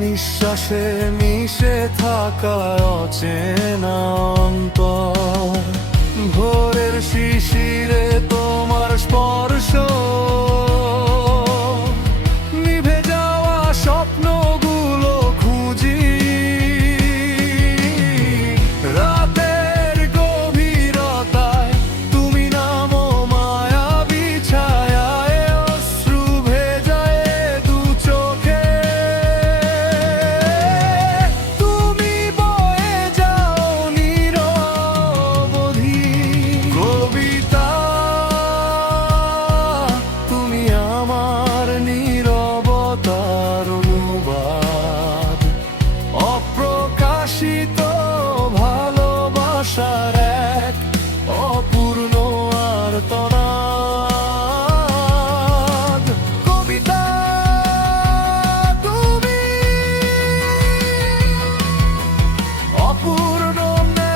নিঃশ্বাসে মিশে থাকা অচেনা অন্তর, ভোরের শিশিরে তোমার স্পর্শ, নিভে যাওয়া স্বপ্নগুলো খুঁজি। রাতের গভীরতায় তুমি নামো মায়াবী ছায়ায়, অশ্রু ভেজায় দু চোখে। তুমি বয়ে যাও নিরবধি কবিতা, তুমি আমার নীরবতার অনুবাদ, অপ্রকাশিত ভালোবাসার এক অপূর্ণ আর্তনাদ। কবিতা তুমি অপূর্ণ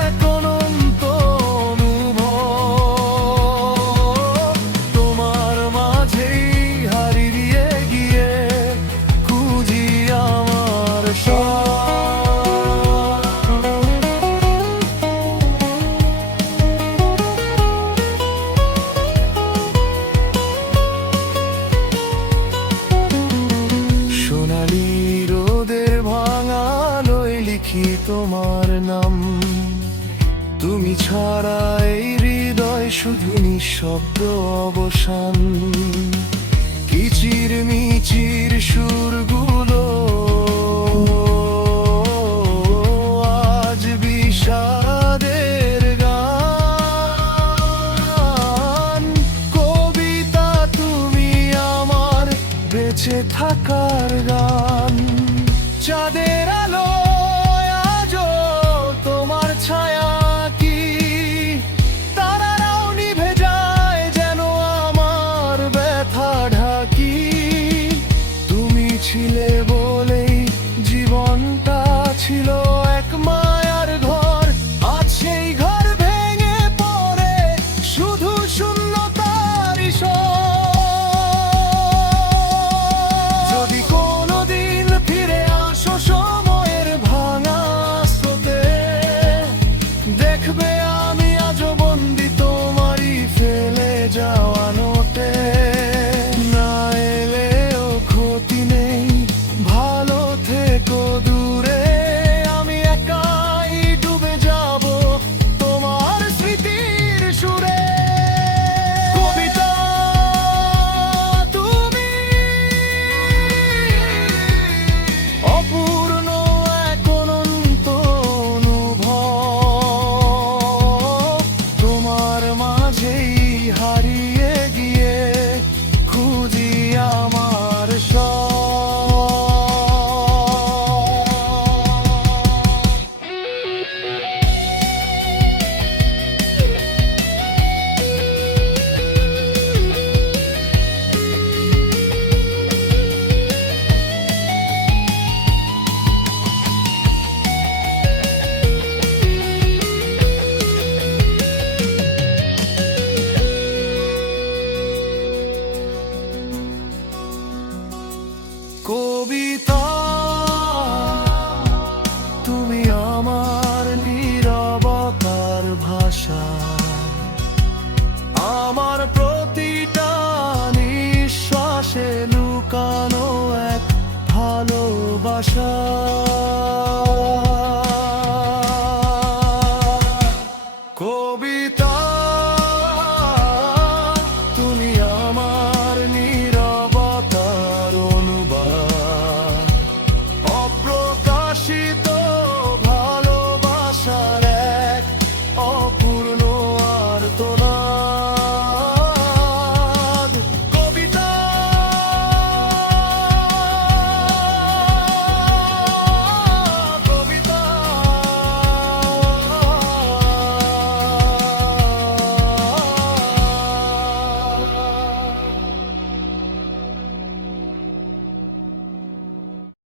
এক অনন্ত অনুভব, তোমার মাঝেই হারিয়ে গিয়ে খুঁজি আমার স্বর। সোনালি রোদের ভাঙা আলোয় লিখি তোমার নাম, তুমি ছাড়া এই হৃদয় শুধু নিঃশব্দ অবসান। কিচির মিচির সুরগুলো